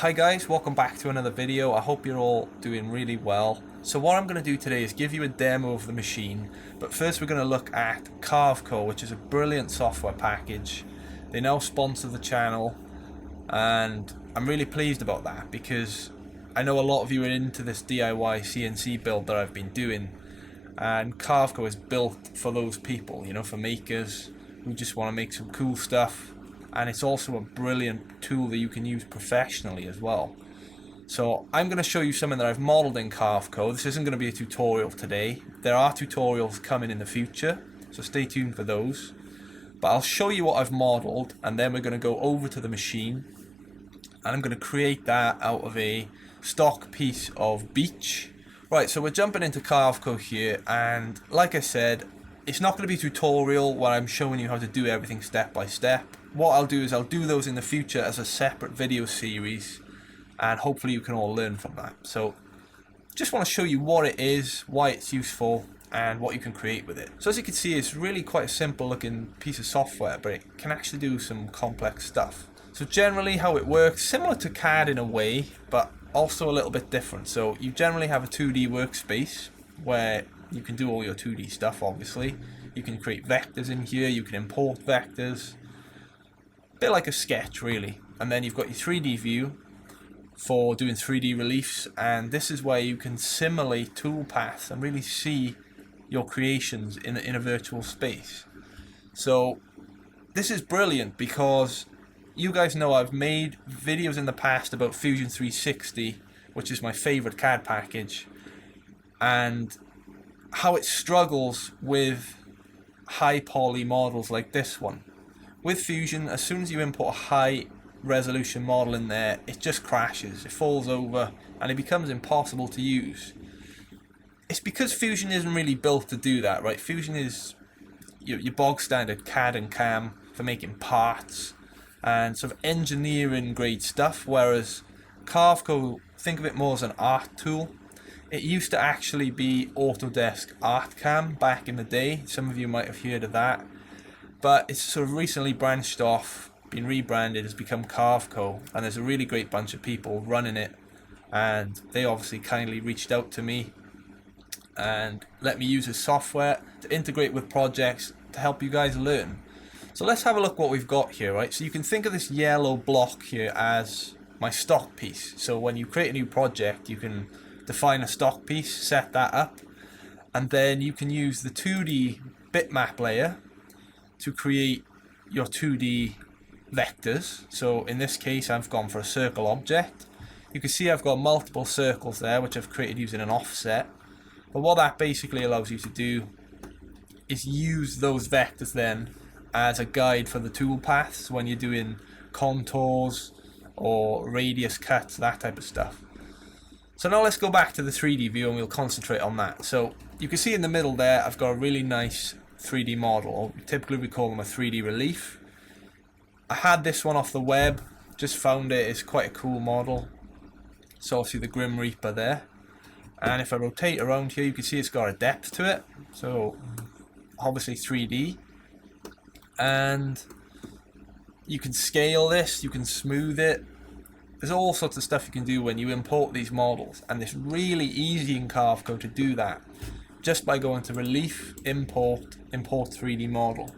Hi guys, welcome back to another video. I hope you're all doing really well. So what I'm going to do today is give you a demo of the machine, but first we're going to look at Carveco, which is a brilliant software package. They now sponsor the channel and I'm really pleased about that because I know a lot of you are into this DIY CNC build that I've been doing, and Carveco is built for those people, you know, for makers who just want to make some cool stuff. And it's also a brilliant tool that you can use professionally as well. So I'm going to show you something that I've modeled in Carveco. This isn't going to be a tutorial today. There are tutorials coming in the future, so stay tuned for those. But I'll show you what I've modeled, and then we're going to go over to the machine and I'm going to create that out of a stock piece of beech. Right, so we're jumping into Carveco here, and like I said, it's not going to be a tutorial where I'm showing you how to do everything step by step. What I'll do is I'll do those in the future as a separate video series, and hopefully you can all learn from that. So just want to show you what it is, why it's useful, and what you can create with it. So as you can see, it's really quite a simple looking piece of software, but it can actually do some complex stuff. So generally how it works, similar to CAD in a way, but also a little bit different. So you generally have a 2D workspace where you can do all your 2D stuff. Obviously you can create vectors in here, you can import vectors, a bit like a sketch really. And then you've got your 3D view for doing 3D reliefs, and this is where you can simulate toolpaths and really see your creations in a virtual space. So this is brilliant because you guys know I've made videos in the past about Fusion 360, which is my favorite CAD package, and how it struggles with high poly models like this one. With Fusion, as soon as you import a high resolution model in there, it just crashes, it falls over, and it becomes impossible to use. It's because Fusion isn't really built to do that, right? Fusion is your bog standard CAD and CAM for making parts and sort of engineering grade stuff, whereas Carveco, think of it more as an art tool. It used to actually be Autodesk ArtCam back in the day. Some of you might have heard of that, but it's sort of recently branched off, been rebranded, has become Carveco, and there's a really great bunch of people running it, and they obviously kindly reached out to me and let me use this software to integrate with projects to help you guys learn. So let's have a look what we've got here, right? So you can think of this yellow block here as my stock piece. So when you create a new project, you can define a stock piece, set that up, and then you can use the 2D bitmap layer to create your 2D vectors. So in this case I've gone for a circle object. You can see I've got multiple circles there which I've created using an offset, but what that basically allows you to do is use those vectors then as a guide for the toolpaths when you're doing contours or radius cuts, that type of stuff. So now let's go back to the 3D view and we'll concentrate on that. So you can see in the middle there I've got a really nice 3D model, or typically we call them a 3D relief. I had this one off the web, just found it, it's quite a cool model. So obviously the Grim Reaper there, and if I rotate around here you can see it's got a depth to it, so obviously 3D. And you can scale this, you can smooth it. There's all sorts of stuff you can do when you import these models, and it's really easy in Carveco to do that just by going to relief, import 3D model,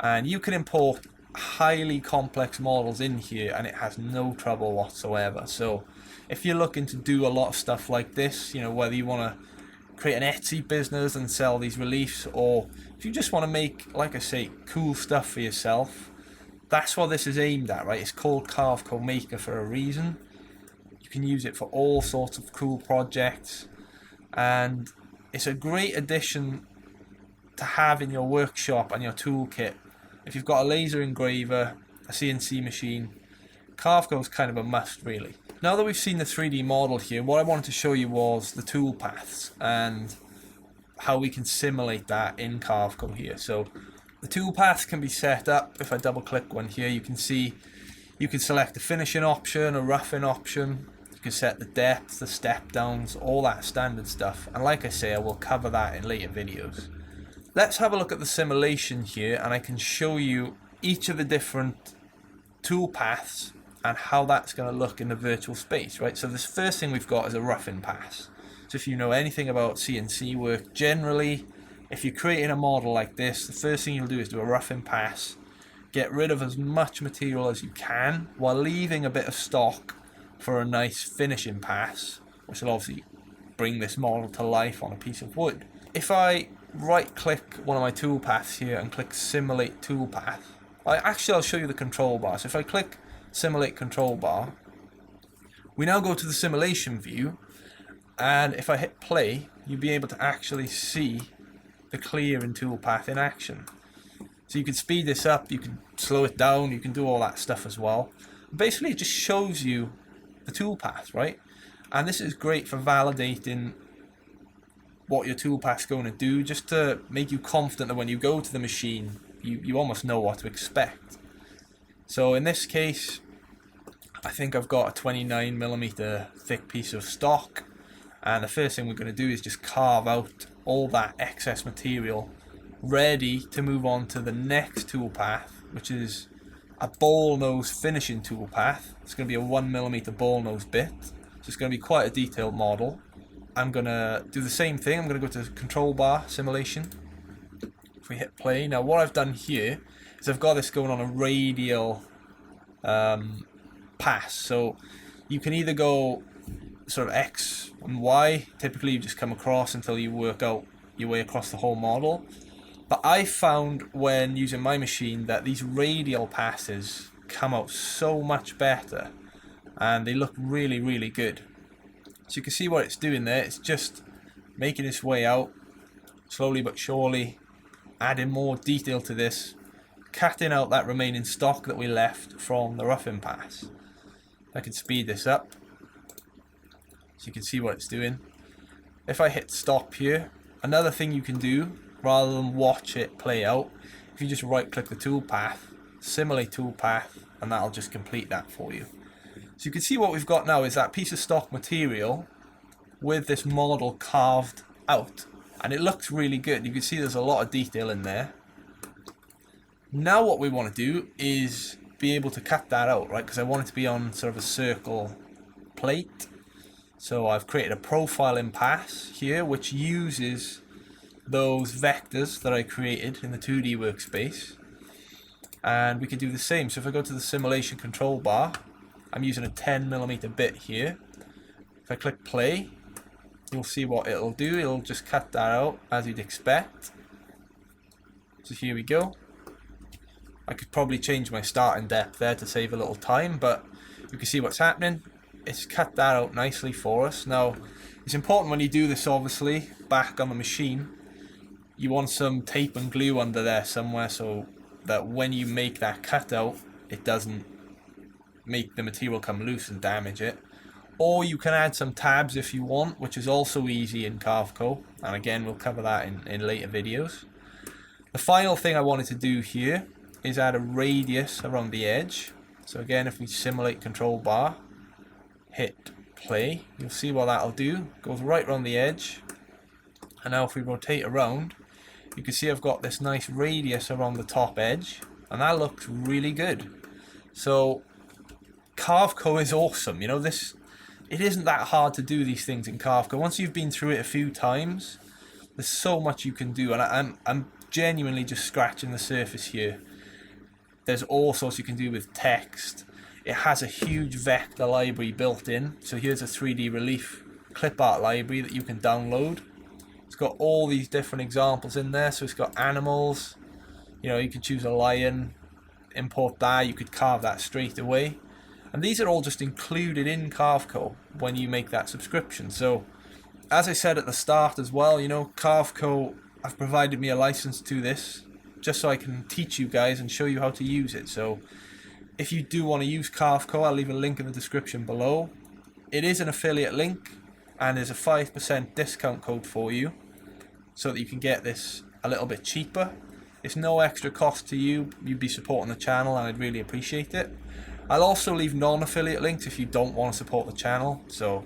and you can import highly complex models in here and it has no trouble whatsoever. So if you're looking to do a lot of stuff like this, you know, whether you want to create an Etsy business and sell these reliefs, or if you just want to make, like I say, cool stuff for yourself, that's what this is aimed at, right? It's called Carveco Maker for a reason. You can use it for all sorts of cool projects, and it's a great addition to have in your workshop and your toolkit. If you've got a laser engraver, a CNC machine, Carveco is kind of a must really. Now that we've seen the 3D model here, what I wanted to show you was the toolpaths and how we can simulate that in Carveco here. So the toolpaths can be set up. If I double click one here, you can see you can select a finishing option, a roughing option, you can set the depth, the step downs, all that standard stuff, and like I say, I will cover that in later videos. Let's have a look at the simulation here, and I can show you each of the different toolpaths and how that's going to look in the virtual space, right? So this first thing we've got is a roughing pass. So if you know anything about CNC work, generally, if you're creating a model like this, the first thing you'll do is do a roughing pass, get rid of as much material as you can, while leaving a bit of stock for a nice finishing pass, which will obviously bring this model to life on a piece of wood. If I right click one of my toolpaths here and click simulate toolpath, I'll show you the control bar. So if I click simulate control bar, we now go to the simulation view, and if I hit play, you'll be able to actually see the clearing toolpath in action. So you can speed this up, you can slow it down, you can do all that stuff as well. Basically it just shows you the toolpath, right? And this is great for validating what your toolpath's going to do, just to make you confident that when you go to the machine, you almost know what to expect. So in this case, I think I've got a 29mm thick piece of stock, and the first thing we're going to do is just carve out all that excess material, ready to move on to the next toolpath, which is a ball nose finishing toolpath. It's going to be a 1mm ball nose bit, so it's going to be quite a detailed model. I'm going to do the same thing. I'm going to go to control bar simulation. If we hit play, now what I've done here is I've got this going on a radial pass. So you can either go sort of X and Y. Typically you just come across until you work out your way across the whole model. But I found when using my machine that these radial passes come out so much better, and they look really, really good. So you can see what it's doing there. It's just making its way out slowly but surely, adding more detail to this, cutting out that remaining stock that we left from the roughing pass. I can speed this up so you can see what it's doing. If I hit stop here, another thing you can do rather than watch it play out, if you just right click the toolpath, simulate toolpath, and that'll just complete that for you. So you can see what we've got now is that piece of stock material with this model carved out, and it looks really good. You can see there's a lot of detail in there. Now what we want to do is be able to cut that out, right? Because I want it to be on sort of a circle plate. So I've created a profiling pass here which uses those vectors that I created in the 2D workspace, and we can do the same. So if I go to the simulation control bar, I'm using a 10mm bit here. If I click play, you'll see what it'll do. It'll just cut that out as you'd expect. So here we go. I could probably change my starting depth there to save a little time, but you can see what's happening. It's cut that out nicely for us. Now, it's important when you do this, obviously, back on the machine, you want some tape and glue under there somewhere so that when you make that cutout, it doesn't make the material come loose and damage it. Or you can add some tabs if you want, which is also easy in Carveco, and again we'll cover that in later videos. The final thing I wanted to do here is add a radius around the edge. So again, if we simulate control bar, hit play, you'll see what that'll do. Goes right around the edge, and now if we rotate around, you can see I've got this nice radius around the top edge, and that looks really good. So Carveco is awesome. You know, it isn't that hard to do these things in Carveco. Once you've been through it a few times, there's so much you can do, and I'm genuinely just scratching the surface here. There's all sorts you can do with text. It has a huge vector library built in. So here's a 3D relief clip art library that you can download. It's got all these different examples in there. So it's got animals. You know, you could choose a lion, import that. You could carve that straight away. And these are all just included in Carveco when you make that subscription. So as I said at the start as well, you know, Carveco have provided me a license to this just so I can teach you guys and show you how to use it. So if you do want to use Carveco, I'll leave a link in the description below. It is an affiliate link, and there's a 5% discount code for you so that you can get this a little bit cheaper. It's no extra cost to you. You'd be supporting the channel, and I'd really appreciate it. I'll also leave non-affiliate links if you don't want to support the channel, so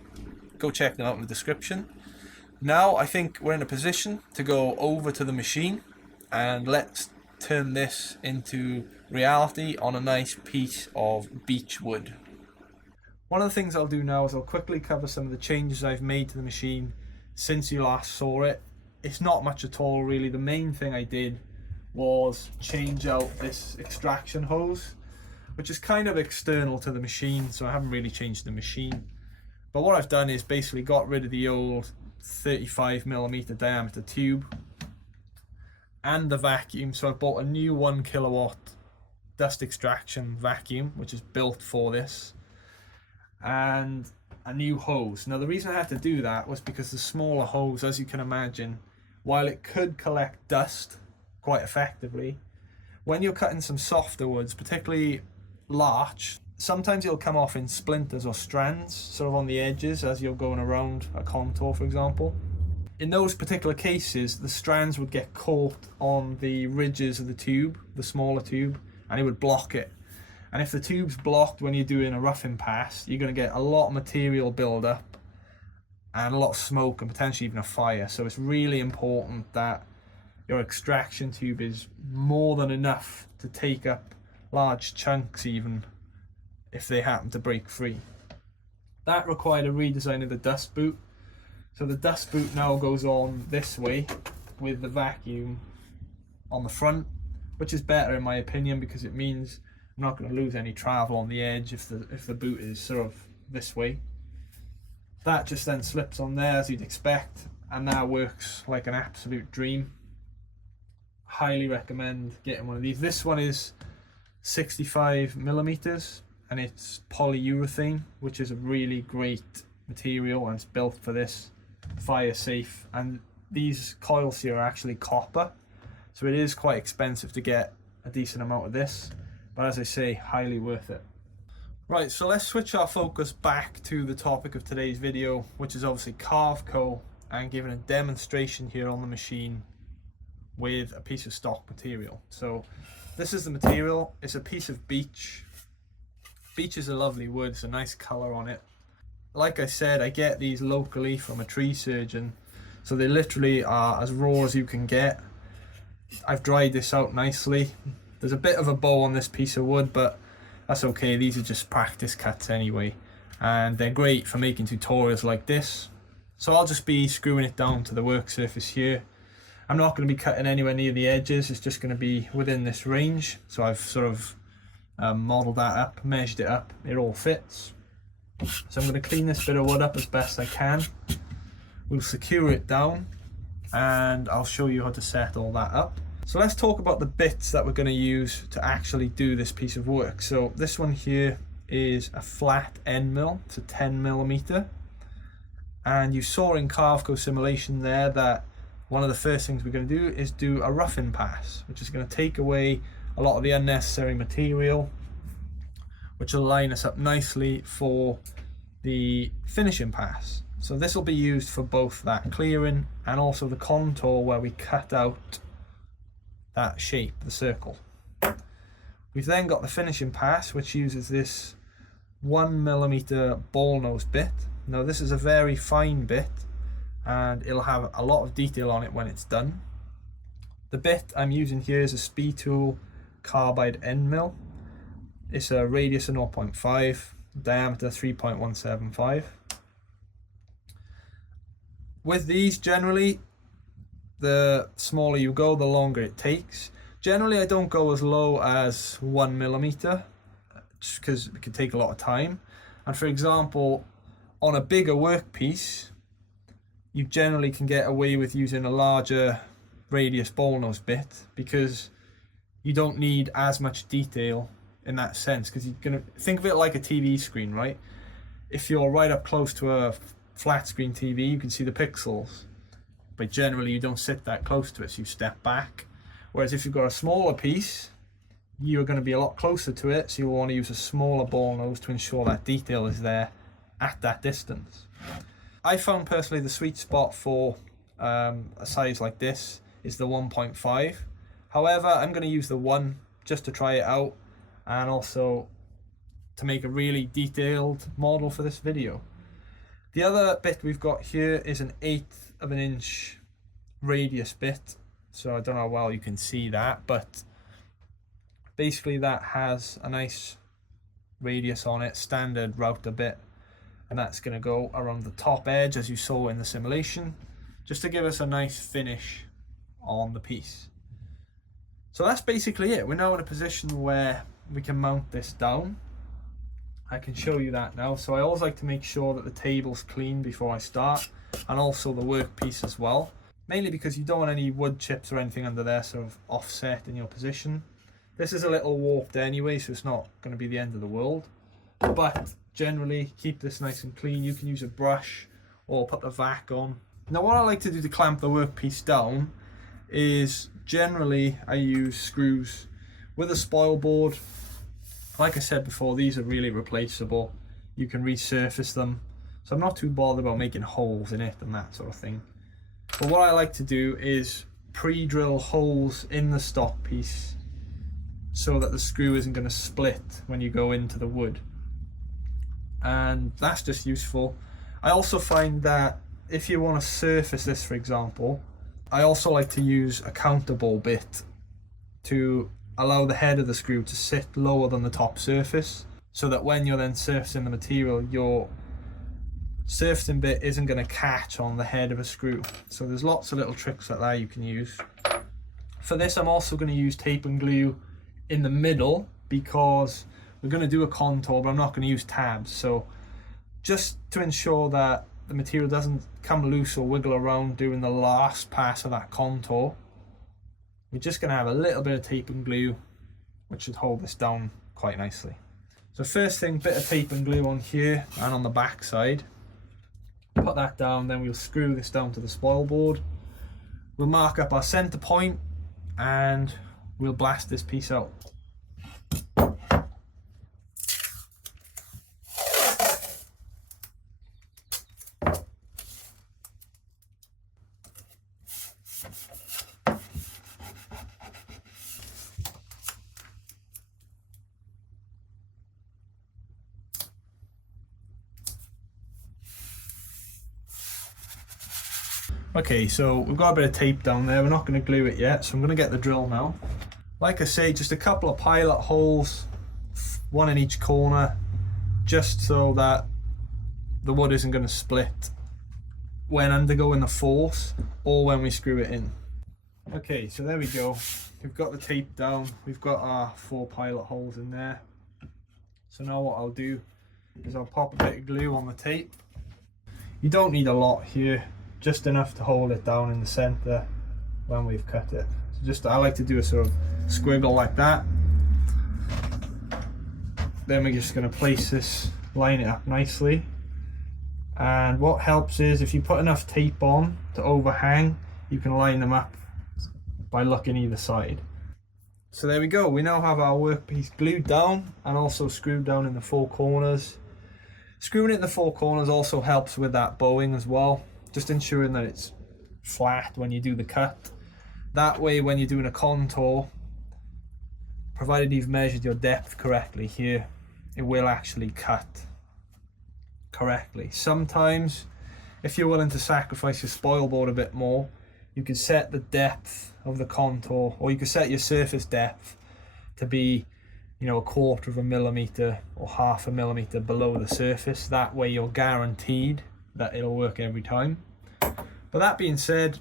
go check them out in the description. Now I think we're in a position to go over to the machine, and let's turn this into reality on a nice piece of beech wood. One of the things I'll do now is I'll quickly cover some of the changes I've made to the machine since you last saw it. It's not much at all really. The main thing I did was change out this extraction hose, which is kind of external to the machine, so I haven't really changed the machine. But what I've done is basically got rid of the old 35mm diameter tube and the vacuum. So I've bought a new 1 kilowatt dust extraction vacuum, which is built for this, and a new hose. Now the reason I had to do that was because the smaller hose, as you can imagine, while it could collect dust quite effectively, when you're cutting some softer woods, particularly larch, sometimes it'll come off in splinters or strands, sort of on the edges as you're going around a contour, for example. In those particular cases, the strands would get caught on the ridges of the tube, the smaller tube, and it would block it. And if the tube's blocked when you're doing a roughing pass, you're going to get a lot of material build up and a lot of smoke and potentially even a fire. So it's really important that your extraction tube is more than enough to take up large chunks even if they happen to break free. That required a redesign of the dust boot. So the dust boot now goes on this way with the vacuum on the front, which is better in my opinion because it means I'm not going to lose any travel on the edge if the boot is sort of this way. That just then slips on there as you'd expect, and that works like an absolute dream. Highly recommend getting one of these. This one is 65mm and it's polyurethane, which is a really great material and it's built for this, fire safe. And these coils here are actually copper, so it is quite expensive to get a decent amount of this, but as I say, highly worth it. Right, so let's switch our focus back to the topic of today's video, which is obviously Carveco, and giving a demonstration here on the machine with a piece of stock material. So this is the material. It's a piece of beech. Beech is a lovely wood, it's a nice colour on it. Like I said, I get these locally from a tree surgeon, so they literally are as raw as you can get. I've dried this out nicely. There's a bit of a bow on this piece of wood, but that's okay. These are just practice cuts anyway, and they're great for making tutorials like this. So I'll just be screwing it down to the work surface here. I'm not going to be cutting anywhere near the edges, it's just going to be within this range. So I've sort of modelled that up, measured it up, it all fits. So I'm going to clean this bit of wood up as best I can. We'll secure it down and I'll show you how to set all that up. So let's talk about the bits that we're going to use to actually do this piece of work. So this one here is a flat end mill, it's a 10mm. And you saw in Carveco simulation there that one of the first things we're going to do is do a roughing pass, which is going to take away a lot of the unnecessary material, which will line us up nicely for the finishing pass. So this will be used for both that clearing and also the contour where we cut out that shape, the circle. We've then got the finishing pass, which uses this 1mm ball nose bit. Now this is a very fine bit and it'll have a lot of detail on it when it's done. The bit I'm using here is a Speedtool carbide end mill. It's a radius of 0.5, diameter 3.175. With these, generally, the smaller you go, the longer it takes. Generally, I don't go as low as 1mm, just because it can take a lot of time. And for example, on a bigger workpiece, you generally can get away with using a larger radius ball nose bit because you don't need as much detail in that sense, because you're gonna think of it like a TV screen, right? If you're right up close to a flat screen TV, you can see the pixels, but generally you don't sit that close to it, so you step back. Whereas if you've got a smaller piece, you're going to be a lot closer to it, so you'll want to use a smaller ball nose to ensure that detail is there at that distance. I found personally the sweet spot for a size like this is the 1.5. However, I'm going to use the 1 just to try it out and also to make a really detailed model for this video. The other bit we've got here is an 1/8 of an inch radius bit, so I don't know how well you can see that, but basically that has a nice radius on it, standard router bit, and that's going to go around the top edge as you saw in the simulation, just to give us a nice finish on the piece. So that's basically it. We're now in a position where we can mount this down. I can show you that now. So I always like to make sure that the table's clean before I start, and also the workpiece as well, mainly because you don't want any wood chips or anything under there sort of offset in your position. This is a little warped anyway, so it's not going to be the end of the world, but generally keep this nice and clean. You can use a brush or put the vac on. Now what I like to do to clamp the workpiece down is generally I use screws with a spoil board. Like I said before, these are really replaceable. You can resurface them, so I'm not too bothered about making holes in it and that sort of thing. But what I like to do is pre-drill holes in the stock piece so that the screw isn't going to split when you go into the wood, and that's just useful. I also find that if you want to surface this, for example, I also like to use a counterbore bit to allow the head of the screw to sit lower than the top surface, so that when you're then surfacing the material, your surfacing bit isn't going to catch on the head of a screw. So there's lots of little tricks like that you can use. For this, I'm also going to use tape and glue in the middle because we're going to do a contour, but I'm not going to use tabs. So just to ensure that the material doesn't come loose or wiggle around during the last pass of that contour, we're just going to have a little bit of tape and glue, which should hold this down quite nicely. So first thing, bit of tape and glue on here and on the back side. Put that down, then we'll screw this down to the spoil board. We'll mark up our center point and we'll blast this piece out. Okay, so we've got a bit of tape down there. We're not going to glue it yet, so I'm going to get the drill now. Like I say, just a couple of pilot holes, one in each corner, just so that the wood isn't going to split when undergoing the force or when we screw it in. Okay, so there we go. We've got the tape down. We've got our 4 pilot holes in there. So now what I'll do is I'll pop a bit of glue on the tape. You don't need a lot here, just enough to hold it down in the center when we've cut it. So just, I like to do a sort of squiggle like that. Then we're just going to place this, line it up nicely. And what helps is if you put enough tape on to overhang, you can line them up by looking either side. So there we go. We now have our workpiece glued down and also screwed down in the 4 corners. Screwing it in the 4 corners also helps with that bowing as well, just ensuring that it's flat when you do the cut. That way when you're doing a contour, provided you've measured your depth correctly here, it will actually cut correctly. Sometimes if you're willing to sacrifice your spoil board a bit more, you can set the depth of the contour, or you can set your surface depth to be, you know, 1/4 of a millimeter or 1/2 millimeter below the surface. That way you're guaranteed that it'll work every time. But that being said,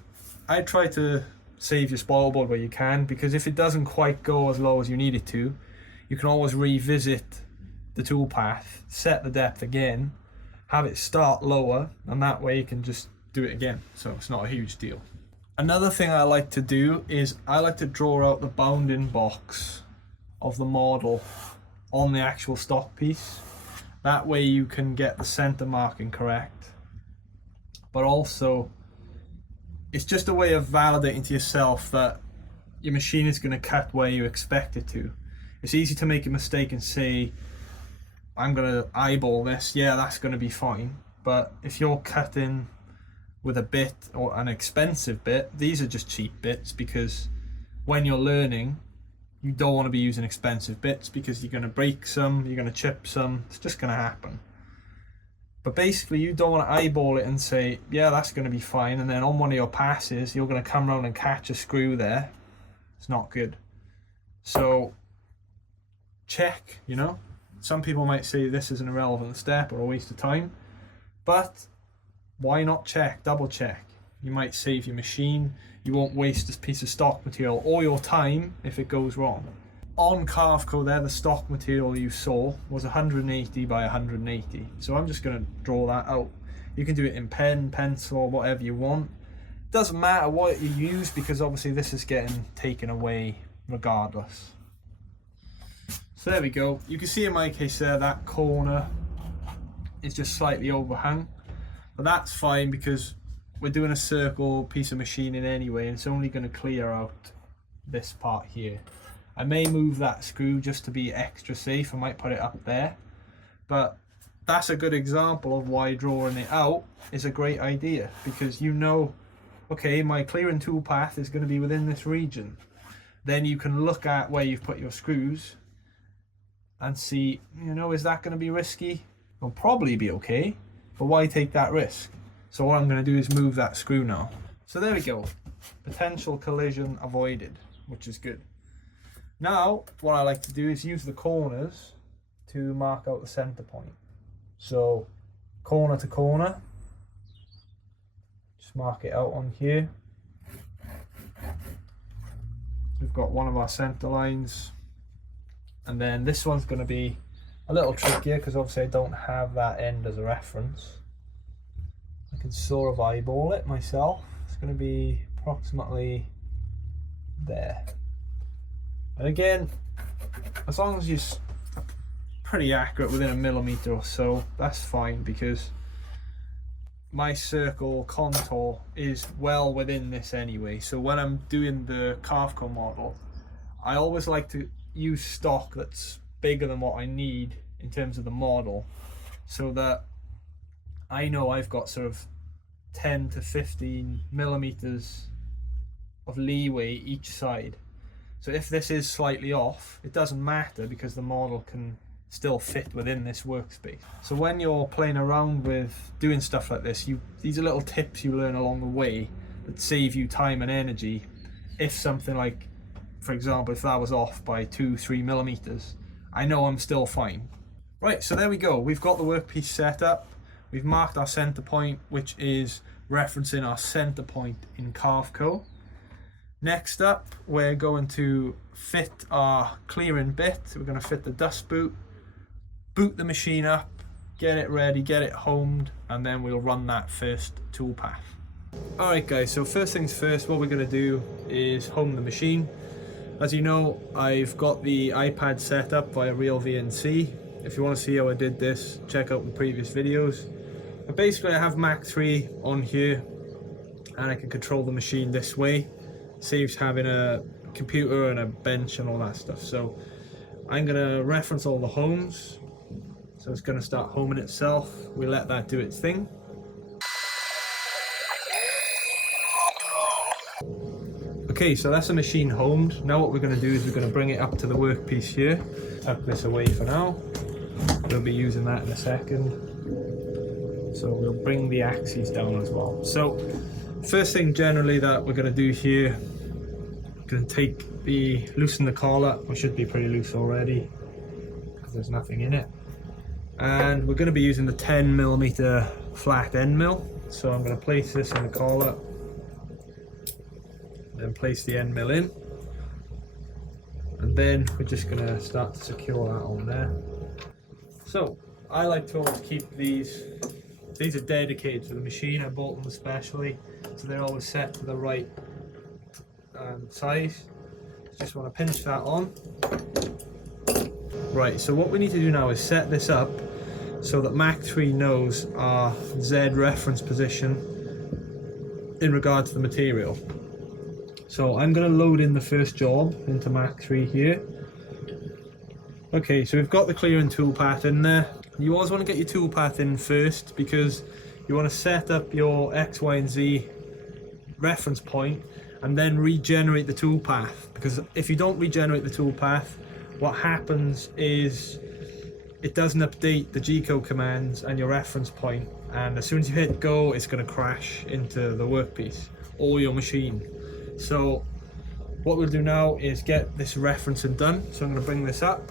I try to save your spoil board where you can, because if it doesn't quite go as low as you need it to, you can always revisit the tool path, set the depth again, have it start lower, and that way you can just do it again, so it's not a huge deal. Another thing I like to do is I like to draw out the bounding box of the model on the actual stock piece. That way you can get the center marking correct, but also it's just a way of validating to yourself that your machine is going to cut where you expect it to. It's easy to make a mistake and say, I'm going to eyeball this, yeah, that's going to be fine. But if you're cutting with a bit or an expensive bit, these are just cheap bits, because when you're learning, you don't want to be using expensive bits because you're going to break some, you're going to chip some, it's just going to happen. But basically you don't want to eyeball it and say, yeah, that's going to be fine, and then on one of your passes you're going to come around and catch a screw there. It's not good. So check, you know, Some people might say this is an irrelevant step or a waste of time, but why not check, double check? You might save your machine, you won't waste this piece of stock material or your time if it goes wrong. On Carveco there, the stock material you saw was 180 by 180. So I'm just going to draw that out. You can do it in pen, pencil, or whatever you want. Doesn't matter what you use because obviously this is getting taken away regardless. So there we go. You can see in my case there, that corner is just slightly overhung. But that's fine because we're doing a circle piece of machining anyway, and it's only going to clear out this part here. I may move that screw just to be extra safe. I might put it up there, but that's a good example of why drawing it out is a great idea, because you know, okay, my clearing tool path is going to be within this region. Then you can look at where you've put your screws and see, you know, is that going to be risky? It'll probably be okay, but why take that risk? So what I'm going to do is move that screw now. So there we go, potential collision avoided, which is good. Now what I like to do is use the corners to mark out the center point. So corner to corner, just mark it out on here. We've got one of our center lines, and then this one's going to be a little trickier because obviously I don't have that end as a reference. I can sort of eyeball it myself. It's going to be approximately there. And again, as long as you're pretty accurate within a millimeter or so, that's fine, because my circle contour is well within this anyway. So when I'm doing the Carveco model, I always like to use stock that's bigger than what I need in terms of the model, so that I know I've got sort of 10 to 15 millimeters of leeway each side. So if this is slightly off, it doesn't matter because the model can still fit within this workspace. So when you're playing around with doing stuff like this, these are little tips you learn along the way that save you time and energy. If something like, for example, if that was off by 2-3 millimeters, I know I'm still fine. Right, so there we go. We've got the workpiece set up. We've marked our center point, which is referencing our center point in Carveco. Next up, we're going to fit our clearing bit. We're going to fit the dust boot, boot the machine up, get it ready, get it homed, and then we'll run that first tool path. Alright guys, so first things first, what we're going to do is home the machine. As you know, I've got the iPad set up via Real VNC. If you want to see how I did this, check out the previous videos. But basically I have Mach 3 on here, and I can control the machine this way. Saves having a computer and a bench and all that stuff. So I'm going to reference all the homes. So it's going to start homing itself. We let that do its thing. Okay, so that's the machine homed. Now what we're going to do is we're going to bring it up to the workpiece here. Tuck this away for now. We'll be using that in a second. So we'll bring the axes down as well. So first thing generally that we're going to do here, going to loosen the collar. We should be pretty loose already because there's nothing in it. And we're going to be using the 10mm flat end mill. So I'm going to place this in the collar, then place the end mill in, and then we're just going to start to secure that on there. So I like to always keep these are dedicated to the machine. I bought them especially, so they're always set to the right size. Just want to pinch that on. Right, so what we need to do now is set this up so that Mach 3 knows our Z reference position in regard to the material. So I'm going to load in the first job into Mach 3 here. Okay, so we've got the clearing toolpath in there. You always want to get your toolpath in first because you want to set up your X, Y, and Z reference point and then regenerate the toolpath. Because if you don't regenerate the toolpath, what happens is it doesn't update the G-code commands and your reference point, and as soon as you hit go, it's going to crash into the workpiece or your machine. So what we'll do now is get this referencing done. So I'm going to bring this up.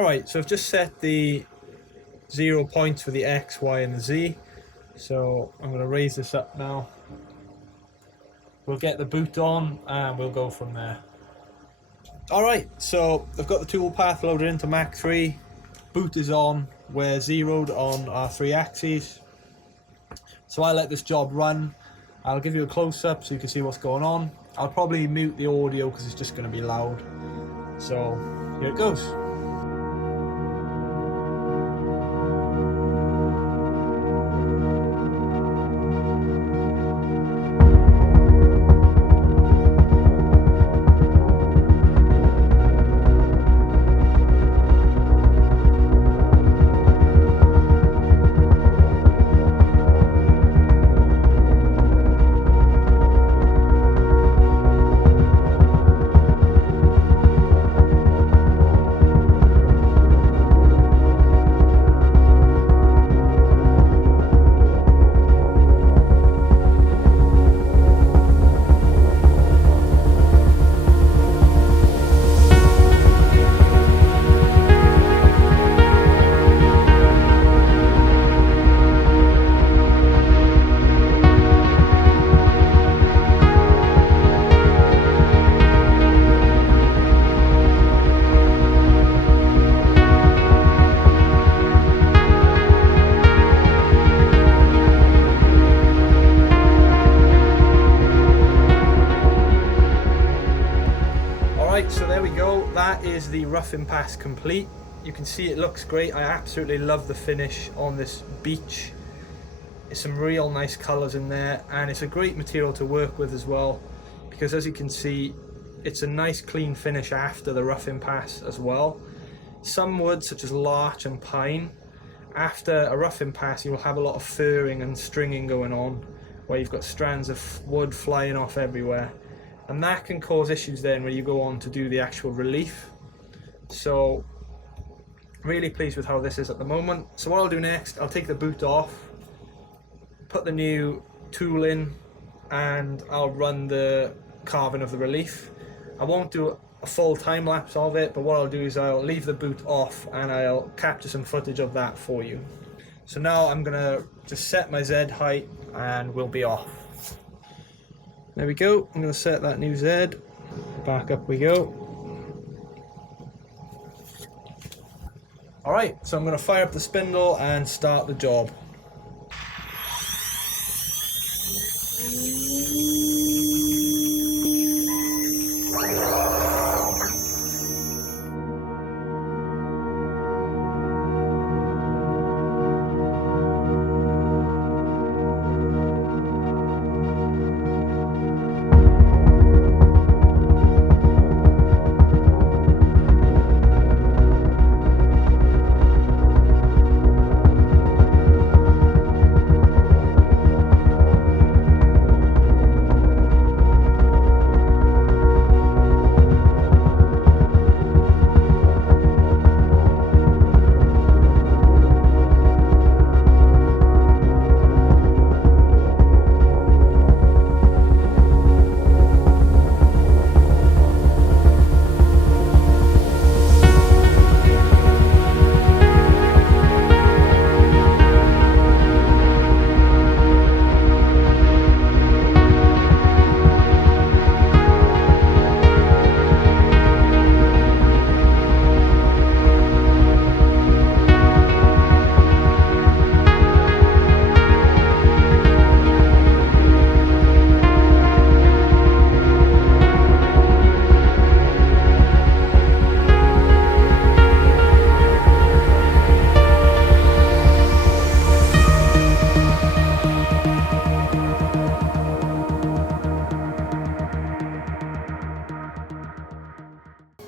Alright, so I've just set the 0 points for the X, Y and the Z. So I'm going to raise this up now. We'll get the boot on and we'll go from there. Alright, so I've got the toolpath loaded into Mach 3. Boot is on. We're zeroed on our 3 axes. So I let this job run. I'll give you a close-up so you can see what's going on. I'll probably mute the audio because it's just going to be loud. So here it goes. So there we go, that is the roughing pass complete. You can see it looks great. I absolutely love the finish on this beach. There's some real nice colours in there, and it's a great material to work with as well, because as you can see, it's a nice clean finish after the roughing pass as well. Some woods such as larch and pine, after a roughing pass you'll have a lot of furring and stringing going on, where you've got strands of wood flying off everywhere. And that can cause issues then when you go on to do the actual relief. So really pleased with how this is at the moment. So what I'll do next, I'll take the boot off, put the new tool in, and I'll run the carving of the relief. I won't do a full time lapse of it, but what I'll do is I'll leave the boot off and I'll capture some footage of that for you. So now I'm gonna just set my Z height and we'll be off. There we go, I'm going to set that new Z, back up we go. Alright, so I'm going to fire up the spindle and start the job.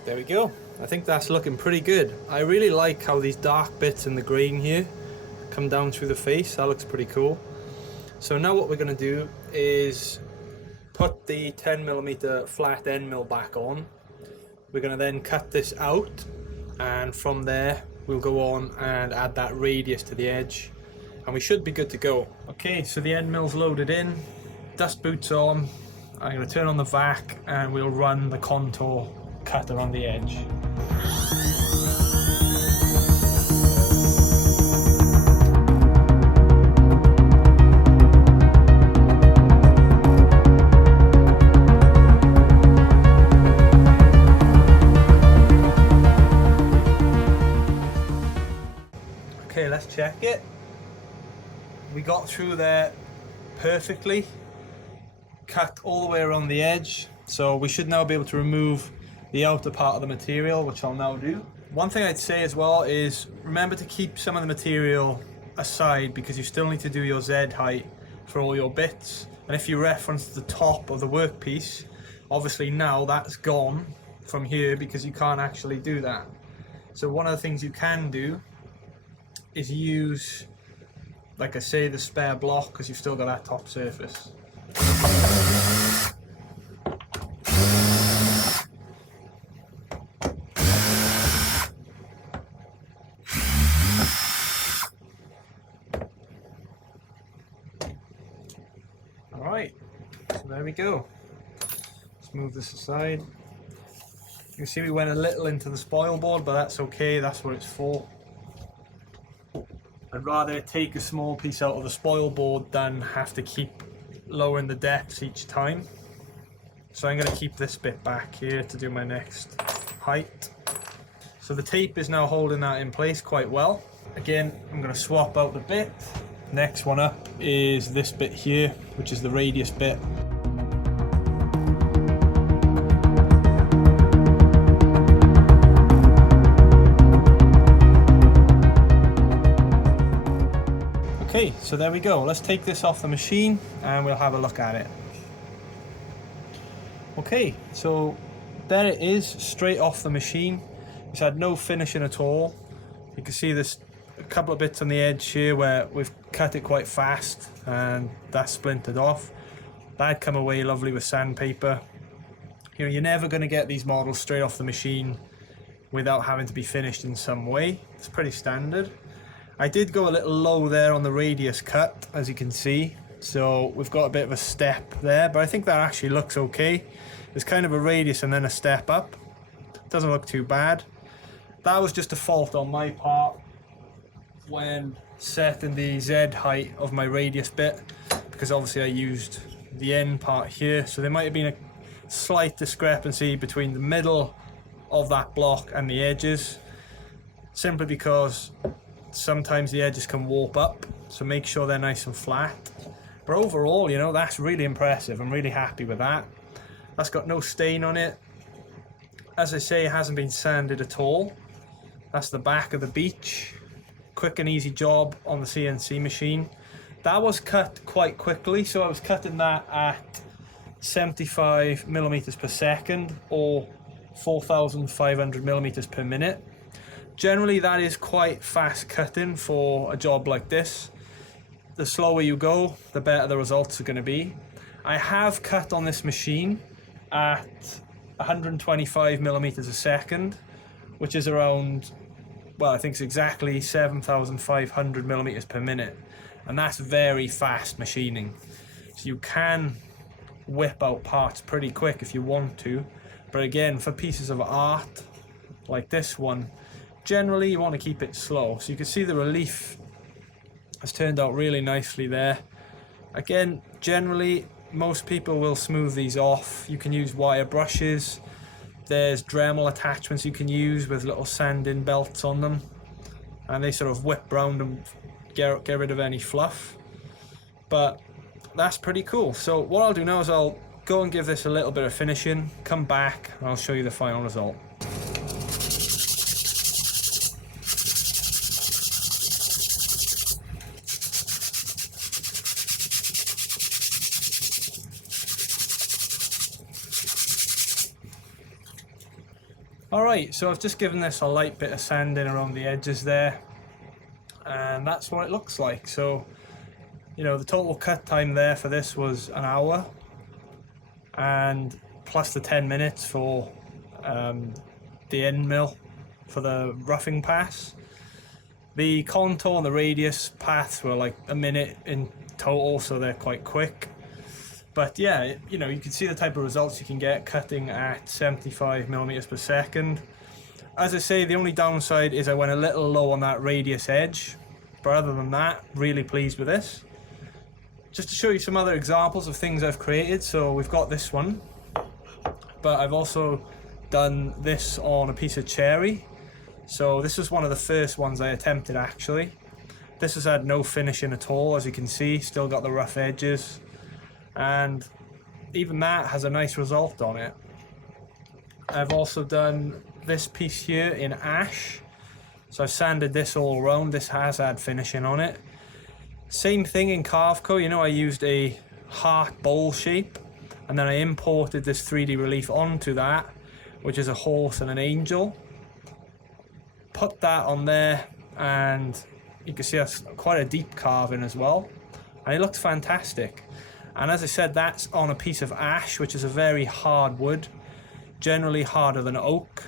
There we go. I think that's looking pretty good. I really like how these dark bits in the grain here come down through the face. That looks pretty cool. So now what we're going to do is put the 10mm flat end mill back on. We're going to then cut this out, and from there we'll go on and add that radius to the edge, and we should be good to go. Okay, so the end mill's loaded in, dust boots on. I'm going to turn on the vac and we'll run the contour cut around the edge. Okay, let's check it. We got through there perfectly, cut all the way around the edge, so we should now be able to remove the outer part of the material, which I'll now do. One thing I'd say as well is remember to keep some of the material aside, because you still need to do your Z height for all your bits. And if you reference the top of the workpiece, obviously now that's gone from here because you can't actually do that. So one of the things you can do is use, like I say, the spare block, because you've still got that top surface. Alright, so there we go. Let's move this aside. You can see we went a little into the spoil board, but that's okay, that's what it's for. I'd rather take a small piece out of the spoil board than have to keep lowering the depths each time. So I'm going to keep this bit back here to do my next height. So the tape is now holding that in place quite well. Again, I'm going to swap out the bit. Next one up is this bit here, which is the radius bit. Okay, so there we go. Let's take this off the machine and we'll have a look at it. Okay, so there it is, straight off the machine. It's had no finishing at all. You can see there's a couple of bits on the edge here where we've cut it quite fast and that's splintered off. That'd come away lovely with sandpaper. You know, you're never going to get these models straight off the machine without having to be finished in some way. It's pretty standard. I did go a little low there on the radius cut, as you can see, so we've got a bit of a step there, but I think that actually looks okay. There's kind of a radius and then a step up. Doesn't look too bad. That was just a fault on my part when setting the Z height of my radius bit, because obviously I used the end part here, so there might have been a slight discrepancy between the middle of that block and the edges, simply because sometimes the edges can warp up, so make sure they're nice and flat. But overall, you know, that's really impressive. I'm really happy with that. That's got no stain on it. As I say, it hasn't been sanded at all. That's the back of the beach. Quick and easy job on the CNC machine. That was cut quite quickly, so I was cutting that at 75 millimeters per second or 4,500 millimeters per minute. Generally that is quite fast cutting for a job like this. The slower you go, the better the results are going to be. I have cut on this machine at 125 millimeters a second, which is around, well, I think it's exactly 7,500 millimeters per minute, and that's very fast machining. So you can whip out parts pretty quick if you want to, but again, for pieces of art like this one, generally you want to keep it slow. So you can see the relief has turned out really nicely there. Again, generally most people will smooth these off. You can use wire brushes. There's Dremel attachments you can use with little sanding belts on them, and they sort of whip round and get rid of any fluff. But that's pretty cool. So what I'll do now is I'll go and give this a little bit of finishing, come back and I'll show you the final result. Alright, so I've just given this a light bit of sanding around the edges there, and that's what it looks like. So, you know, the total cut time there for this was an hour, and plus the 10 minutes for the end mill for the roughing pass. The contour and the radius paths were like a minute in total, so they're quite quick. But yeah, you know, you can see the type of results you can get cutting at 75 millimeters per second. As I say, the only downside is I went a little low on that radius edge, but other than that, really pleased with this. Just to show you some other examples of things I've created, so we've got this one, but I've also done this on a piece of cherry. So this was one of the first ones I attempted actually. This has had no finishing at all, as you can see, still got the rough edges, and even that has a nice result on it. I've also done this piece here in ash, so I've sanded this all around. This has had finishing on it. Same thing in Carveco, you know, I used a heart bowl shape, and then I imported this 3D relief onto that, which is a horse and an angel. Put that on there, and you can see that's quite a deep carving as well, and it looks fantastic. And as I said, that's on a piece of ash, which is a very hard wood, generally harder than oak,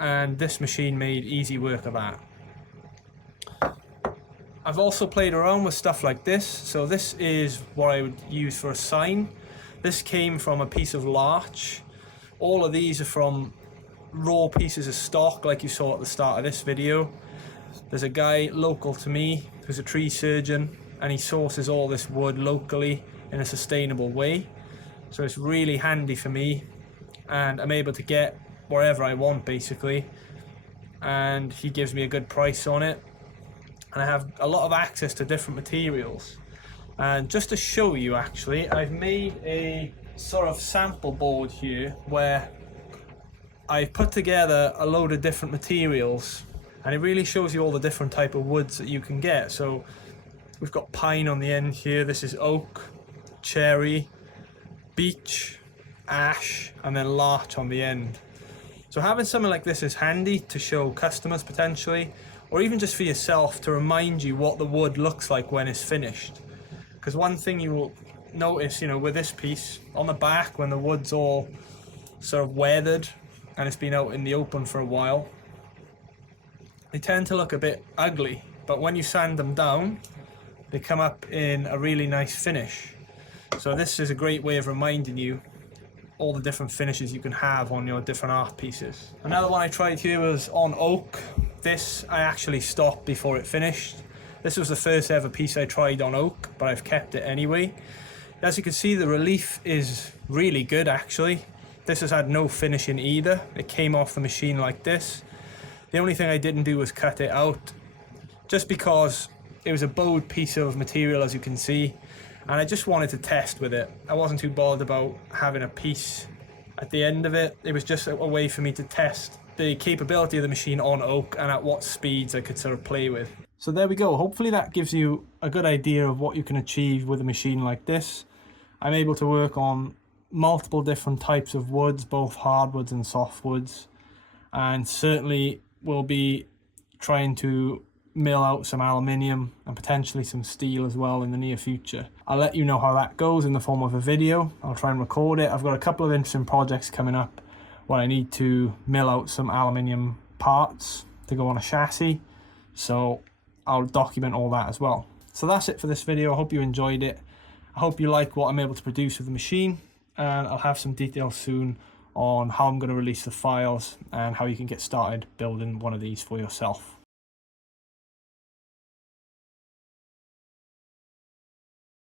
and this machine made easy work of that. I've also played around with stuff like this. So this is what I would use for a sign. This came from a piece of larch. All of these are from raw pieces of stock, like you saw at the start of this video. There's a guy local to me who's a tree surgeon, and he sources all this wood locally in a sustainable way. So it's really handy for me, and I'm able to get wherever I want basically, and he gives me a good price on it, and I have a lot of access to different materials. And just to show you, actually, I've made a sort of sample board here where I've put together a load of different materials, and it really shows you all the different type of woods that you can get. So we've got pine on the end here, this is oak, cherry, beech, ash, and then larch on the end. So having something like this is handy to show customers potentially, or even just for yourself to remind you what the wood looks like when it's finished. Because one thing you will notice, you know, with this piece, on the back when the wood's all sort of weathered and it's been out in the open for a while, they tend to look a bit ugly, but when you sand them down, they come up in a really nice finish. So this is a great way of reminding you all the different finishes you can have on your different art pieces. Another one I tried here was on oak. This I actually stopped before it finished. This was the first ever piece I tried on oak, but I've kept it anyway. As you can see, the relief is really good actually. This has had no finishing either. It came off the machine like this. The only thing I didn't do was cut it out, just because it was a bowed piece of material, as you can see, and I just wanted to test with it. I wasn't too bothered about having a piece at the end of it. It was just a way for me to test the capability of the machine on oak and at what speeds I could sort of play with. So there we go. Hopefully that gives you a good idea of what you can achieve with a machine like this. I'm able to work on multiple different types of woods, both hardwoods and softwoods, and certainly will be trying to mill out some aluminium and potentially some steel as well in the near future. I'll let you know how that goes in the form of a video. I'll try and record it. I've got a couple of interesting projects coming up where I need to mill out some aluminium parts to go on a chassis, so I'll document all that as well. So that's it for this video. I hope you enjoyed it. I hope you like what I'm able to produce with the machine, and I'll have some details soon on how I'm going to release the files and how you can get started building one of these for yourself.